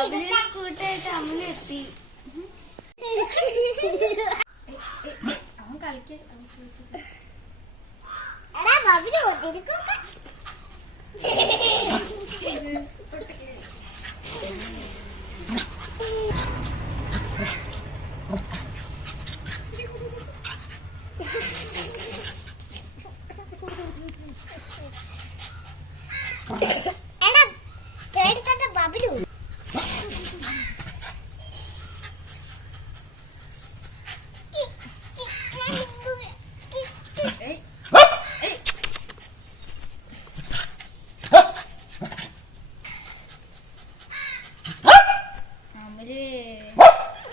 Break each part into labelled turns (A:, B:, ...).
A: ബബിലിനെ കൂട്ടായിട്ട് അമ്മ എത്തി അവൻ കളിക്കാൻ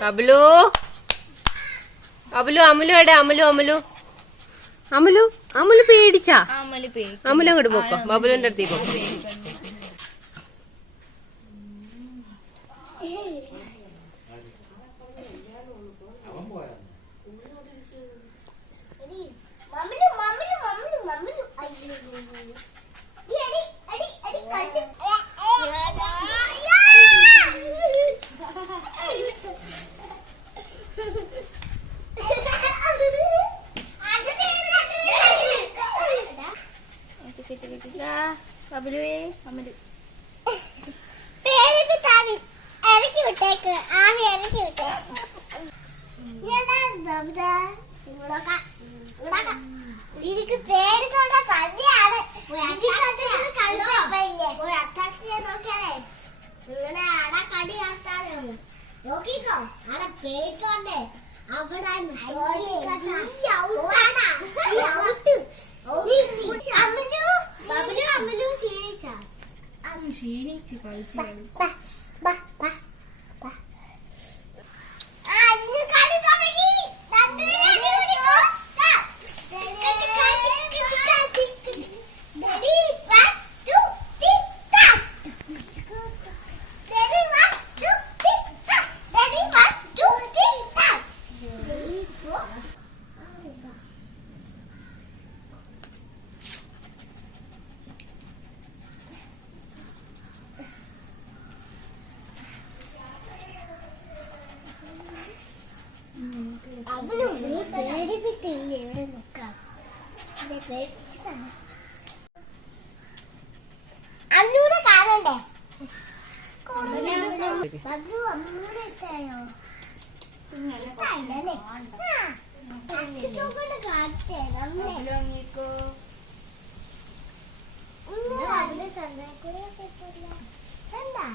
B: ബബലു ബബലു
A: അമലു
C: എവിടെ? അമലു അമലു. അമലു അമലു പേടിച്ചാ?
A: അമുലു
C: അങ്ങോട്ട് പോക്കോ. ബബലുവിന്റെ അടുത്തേക്ക് പോക്കോ.
A: ബബിലുവേ
B: അമൽ ഇറക്കി വിട്ടേക്ക്. ആവി ഇറക്കി വിട്ടേക്ക്. അറ്റാക്ക് ചെയ്യാൻ നോക്കിയാലേ. ഇങ്ങനെ അട കടി കാട്ടാലോ. നോക്കിക്കോ. അട പേടിത്തോണ്ടേ അവിടെ 是你。爸爸。നീ ഇവിടെ എന്നെ പേടിപ്പിച്ചതാണ് അന്നൂടെ കാണണ്ടേ? ബബ്ലു അമ്മൂടെ ഇട്ടായോ? ഇന്ന് രാവിലെ ചന്ദ്രക്കുറിയൊക്കെ ഇട്ടില്ല. കണ്ടാ?